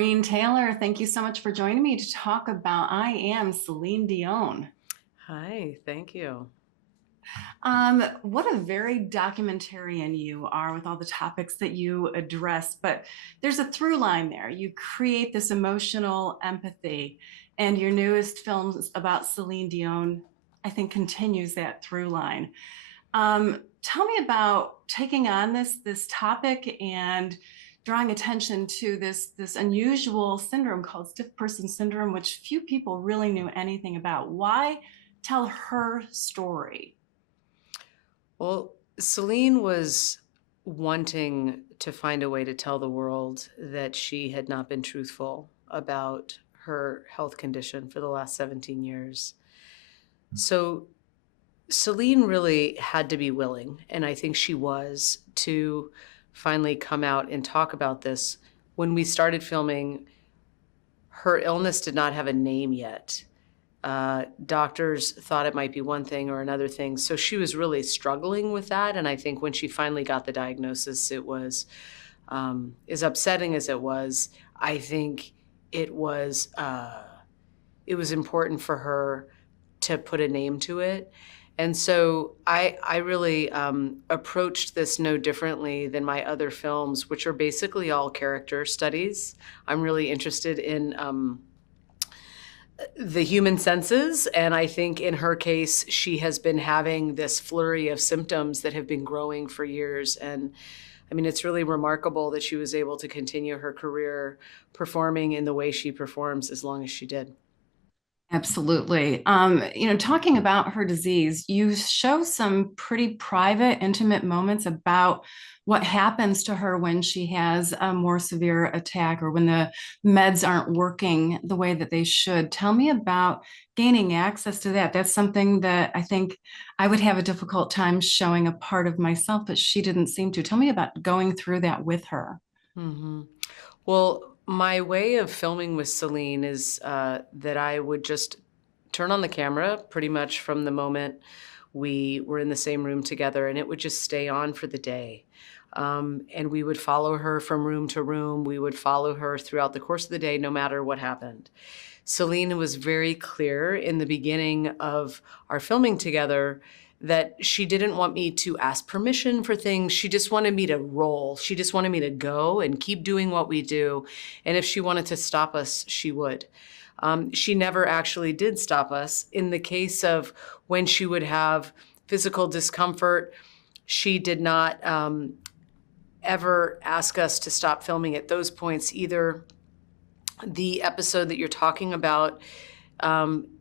Green Taylor, thank you so much for joining me to talk about I Am Celine Dion. Hi, thank you. What a very documentarian you are with all the topics that you address, but there's a through line there. You create this emotional empathy, and your newest films about Celine Dion, I think, continues that through line. Tell me about taking on this topic and drawing attention to this unusual syndrome called stiff person syndrome, which few people really knew anything about. Why tell her story? Well, Celine was wanting to find a way to tell the world that she had not been truthful about her health condition for the last 17 years. So Celine really had to be willing, and I think she was, to finally come out and talk about this. When we started filming, her illness did not have a name yet. Doctors thought it might be one thing or another thing. So she was really struggling with that. And I think when she finally got the diagnosis, it was as upsetting as it was. I think it was uh, it was important for her to put a name to it. And so I really approached this no differently than my other films, which are basically all character studies. I'm really interested in the human senses. And I think in her case, she has been having this flurry of symptoms that have been growing for years. And I mean, it's really remarkable that she was able to continue her career performing in the way she performs as long as she did. Absolutely. Talking about her disease, you show some pretty private, intimate moments about what happens to her when she has a more severe attack or when the meds aren't working the way that they should. Tell me about gaining access to that. That's something that I think I would have a difficult time showing a part of myself, but she didn't seem to. Tell me about going through that with her. hmm Well, my way of filming with Celine is that I would just turn on the camera pretty much from the moment we were in the same room together, and it would just stay on for the day. And we would follow her from room to room. We would follow her throughout the course of the day, no matter what happened. Celine was very clear in the beginning of our filming together that she didn't want me to ask permission for things. She just wanted me to roll. She just wanted me to go and keep doing what we do. And if she wanted to stop us, she would. She never actually did stop us. In the case of when she would have physical discomfort, she did not ever ask us to stop filming at those points either. The episode that you're talking about,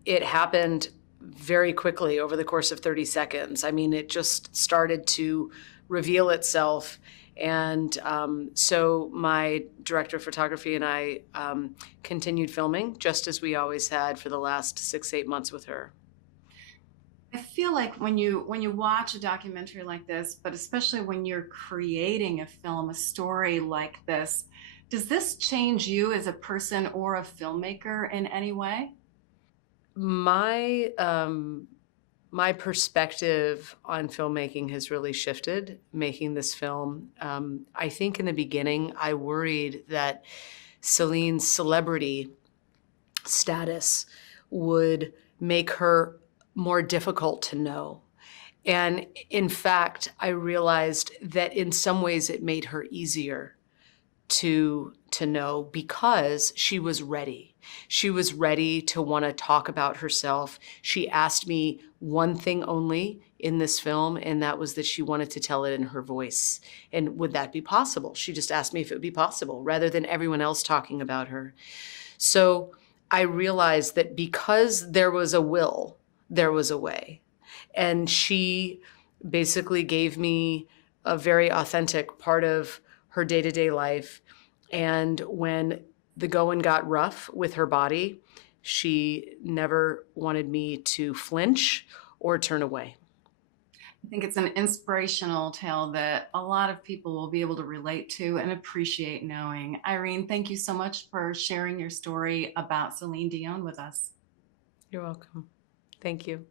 it happened very quickly over the course of 30 seconds. I mean, it just started to reveal itself. And so my director of photography and I continued filming just as we always had for the last 6, 8 months with her. I feel like when you watch a documentary like this, but especially when you're creating a film, a story like this, does this change you as a person or a filmmaker in any way? My my perspective on filmmaking has really shifted making this film. I think in the beginning, I worried that Celine's celebrity status would make her more difficult to know. And in fact, I realized that in some ways it made her easier to know because she was ready. She was ready to want to talk about herself. She asked me one thing only in this film, and that was that she wanted to tell it in her voice. And would that be possible? She just asked me if it would be possible rather than everyone else talking about her. So I realized that because there was a will, there was a way. And she basically gave me a very authentic part of her day to day life. And when the going got rough with her body, she never wanted me to flinch or turn away. I think it's an inspirational tale that a lot of people will be able to relate to and appreciate knowing. Irene, thank you so much for sharing your story about Celine Dion with us. You're welcome. Thank you.